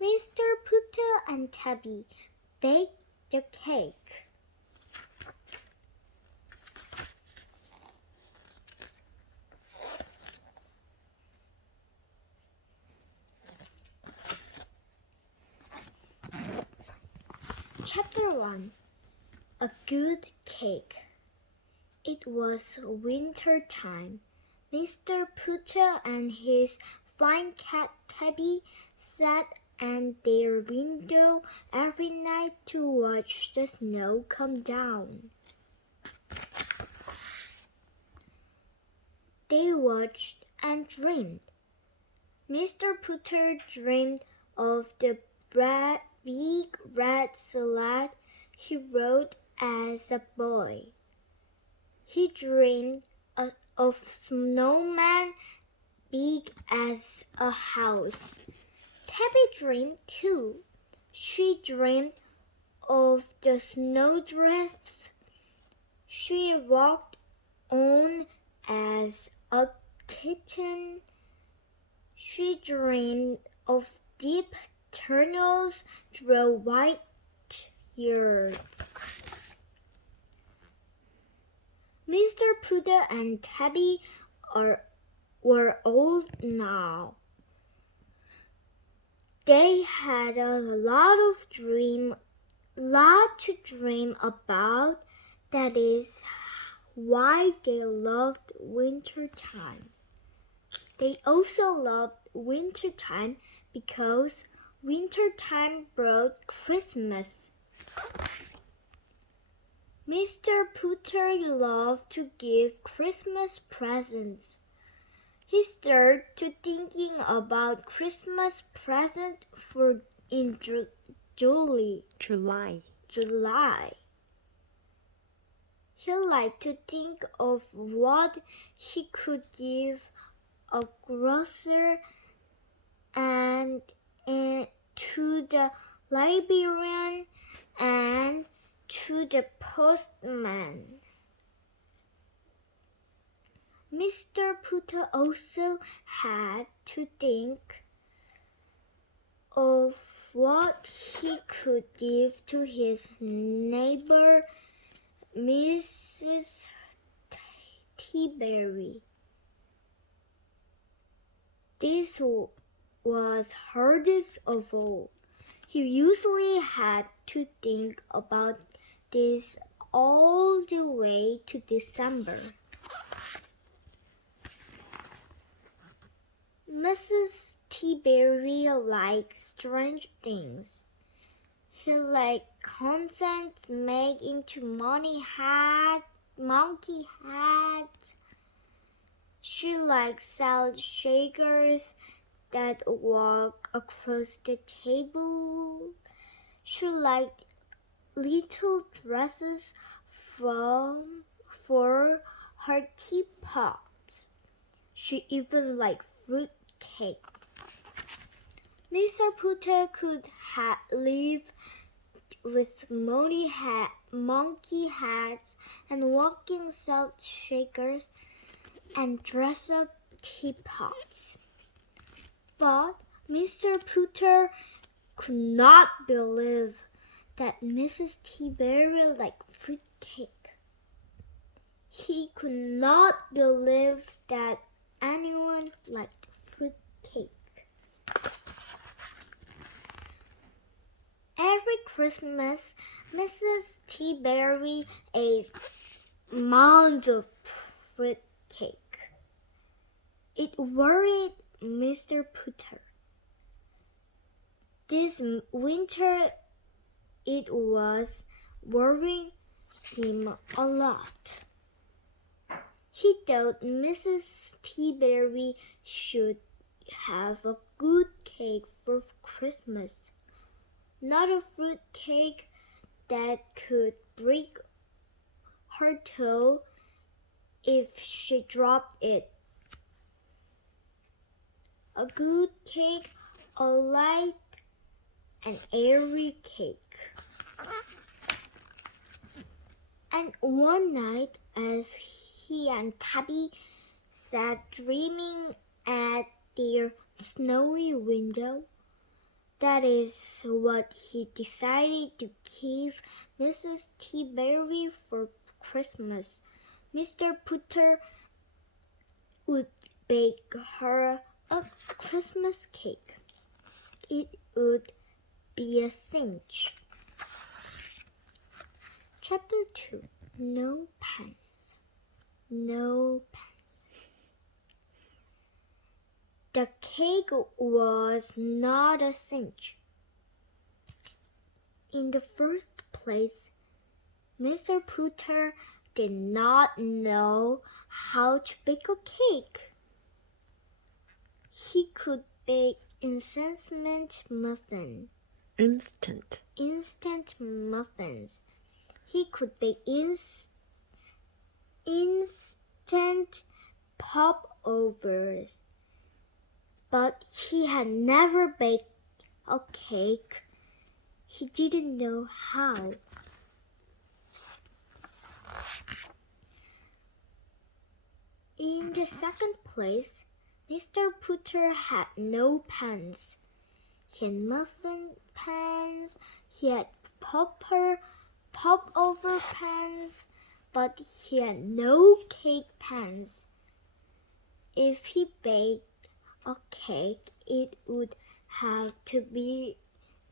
Mr. Putter and Tabby baked the cake. Chapter 1. A Good Cake. It was winter time. Mr. Putter and his fine cat Tabby sat at their window every night to watch the snow come down. They watched and dreamed. Mr. Putter dreamed of the big red sled he rode as a boy. He dreamed of snowmen big as a house. Tabby dreamed too. She dreamed of the snowdrifts she walked on as a kitten. She dreamed of deep tunnels through white yards. Mr. Putter and Tabby were old now. They had a lot to dream about. That is why they loved winter time. They also loved winter time because winter time brought Christmas. Mr. Putter loved to give Christmas presents. He started to thinking about Christmas present in July. He liked to think of what he could give a grocer and to the librarian and to the postman. Mr. Putter also had to think of what he could give to his neighbor, Mrs. Tabby. This was hardest of all. He usually had to think about this all the way to December. Mrs. Tabby liked strange things. He liked concerts made into monkey hats. She liked salad shakers that walk across the table. She liked little dresses for her teapot. She even liked fruit cake. Mr. Putter could live with monkey hats and walking salad shakers and dress up teapots. But Mr. Putter could not believe that Mrs. Tabby liked fruit cake. He could not believe that anyone liked fruit cake. Every Christmas, Mrs. Tabby ate mounds of fruit cake. It worried Mr. Putter. This winter, it was worrying him a lot. He thought Mrs. Tabby should have a good cake for Christmas, not a fruit cake that could break her toe if she dropped it. A good cake, a light and airy cake. And one night, as he and Tabby sat dreaming at their snowy window, That is what he decided to give Mrs. Tabby for Christmas. Mr. Putter would bake her a Christmas cake. It would be a cinch. Chapter 2. No pants. No pants. The cake was not a cinch. In the first place, Mr. Putter did not know how to bake a cake. He could bake instant muffins. He could bake instant popovers. But he had never baked a cake. He didn't know how. In the second place, Mr. Putter had no pans. He had muffin pans, he had popover pans, but he had no cake pans. If he baked a cake, it would have to be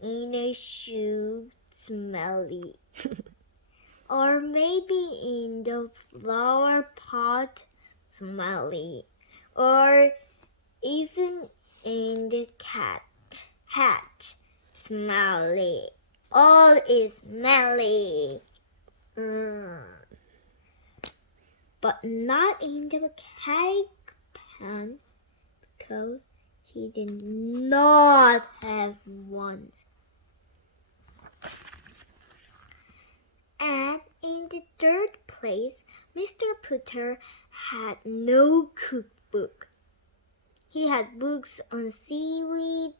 in a shoe smelly. Or maybe in the flower pot smelly. Or even in the hat smelly. All is smelly. But not in the cake pan, because he did not have one. And in the third place, Mr. Putter had no cookbook. He had books on seaweed.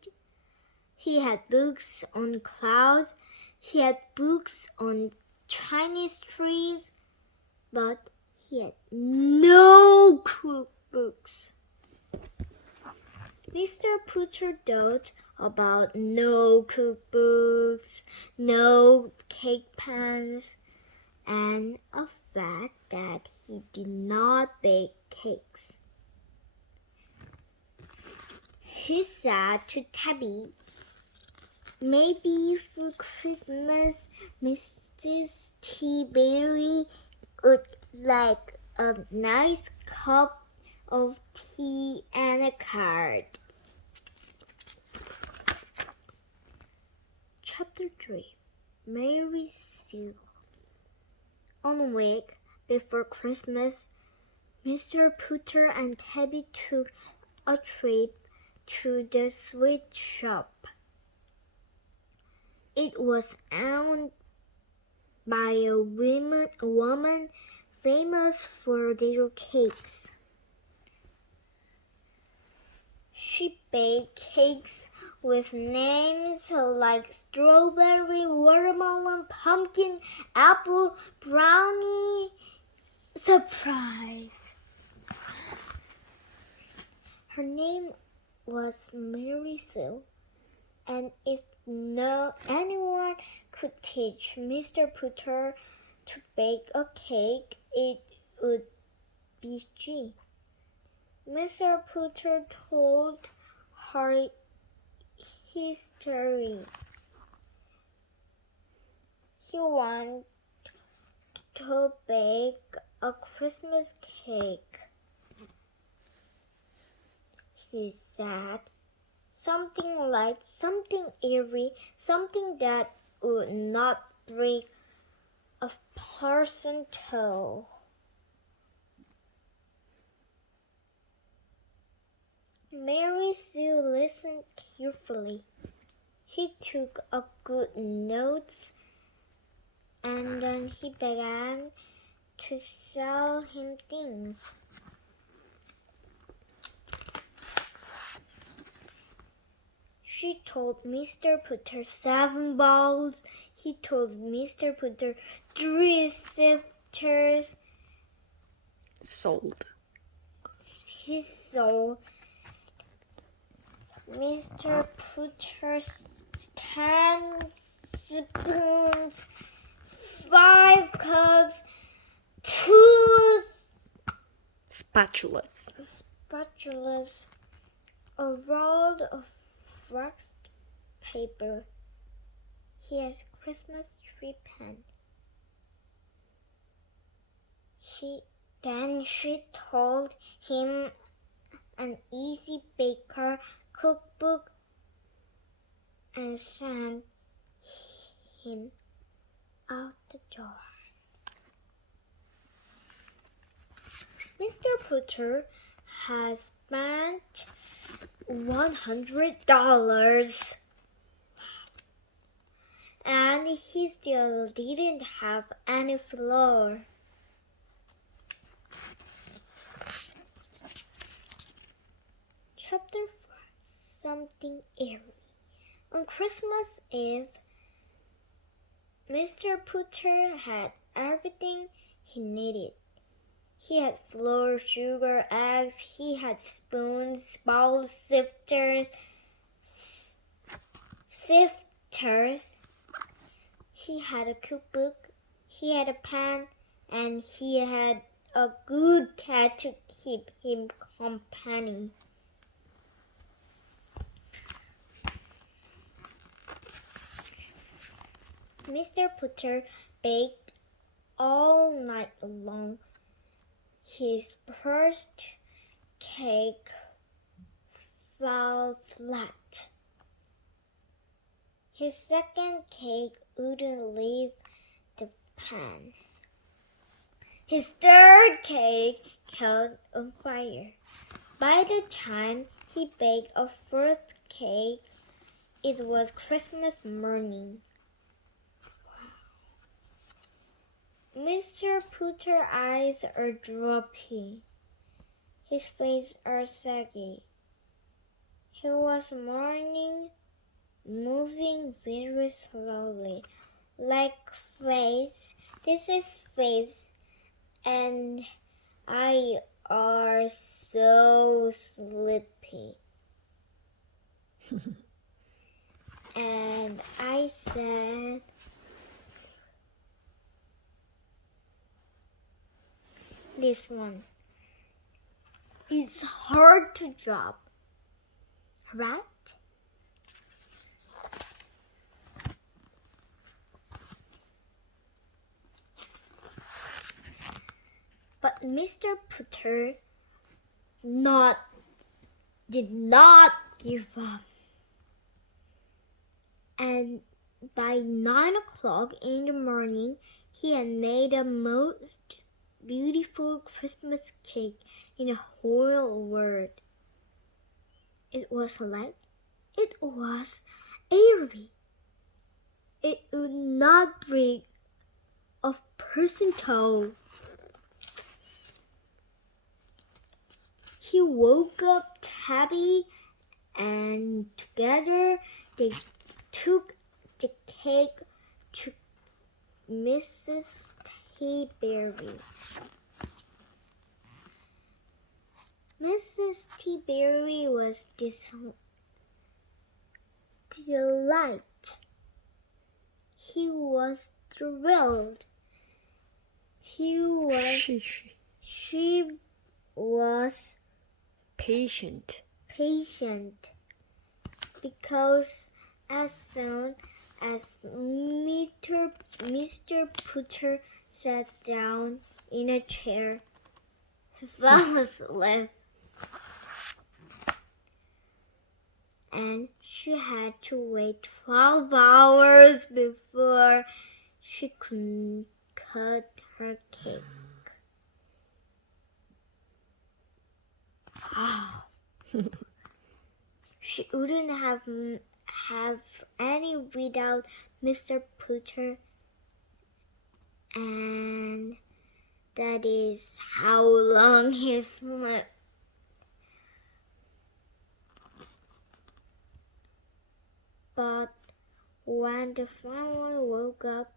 He had books on clouds. He had books on Chinese trees. But he had no cookbooks. Mr. Putter thought about no cookbooks, no cake pans, and a fact that he did not bake cakes. He said to Tabby, "Maybe for Christmas, Mrs. Tabby would like a nice cup of tea and a card." Chapter 3. Mary Sue. On a week before Christmas, Mr. Putter and Tabby took a trip to the sweet shop. It was owned by a woman famous for their cakes. She baked cakes with names like strawberry, watermelon, pumpkin, apple, brownie. Surprise! Her name was Mary Sue, and if anyone could teach Mr. Putter to bake a cake, it would be she. Mr. Putter told her his story. He wanted to bake a Christmas cake. He said, something light, something airy, something that would not break a person's toe. Mary Sue listened carefully. He took up good notes, and then he began to sell him things. She told Mr. Putter 7 balls. He told Mr. Putter 3 sifters. Sold. He sold Mr. Pooter's 10 spoons, 5 cups, 2 spatulas, a roll of waxed paper. He has a Christmas tree pen. Then she told him an easy baker cookbook and sent him out the door. Mr. Pooter has spent $100 and he still didn't have any flour. Chapter 4. Something eerie. On Christmas Eve, Mr. Pooter had everything he needed. He had flour, sugar, eggs. He had spoons, bowls, sifters. He had a cookbook. He had a pen, and he had a good cat to keep him company. Mr. Pooter baked all night long. His first cake fell flat. His second cake wouldn't leave the pan. His third cake caught on fire. By the time he baked a fourth cake, it was Christmas morning. Mr. Pooter's eyes are droopy. His face is saggy. He was mourning, moving very slowly, like face. This is face, and I are so sleepy. And I said, this one. It's hard to drop, right? But Mr. Pooter did not give up. And by 9 o'clock in the morning, he had made the most beautiful Christmas cake in the whole world. It was light. It was airy. It would not break a person's toe. He woke up Tabby, and together they took the cake to Mrs. Tabby. Mrs. Tabby was delighted. He was thrilled. She was patient because as soon as Mr. Pooter sat down in a chair, he fell asleep. And she had to wait 12 hours before she could cut her cake. She wouldn't have any without Mr. Pooter, and that is how long he slept. But when the family woke up,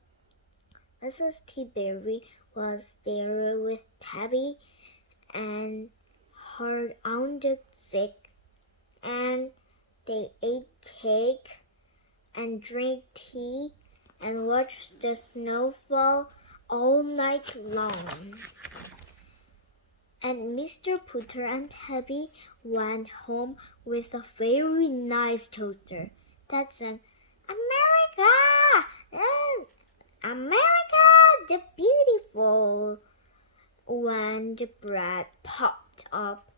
Mrs. Tabby was there with Tabby and her aunt sick, and They ate cake and drank tea and watched the snow fall all night long. And Mr. Pooter and Tabby went home with a very nice toaster that said, America! America the Beautiful! When the bread popped up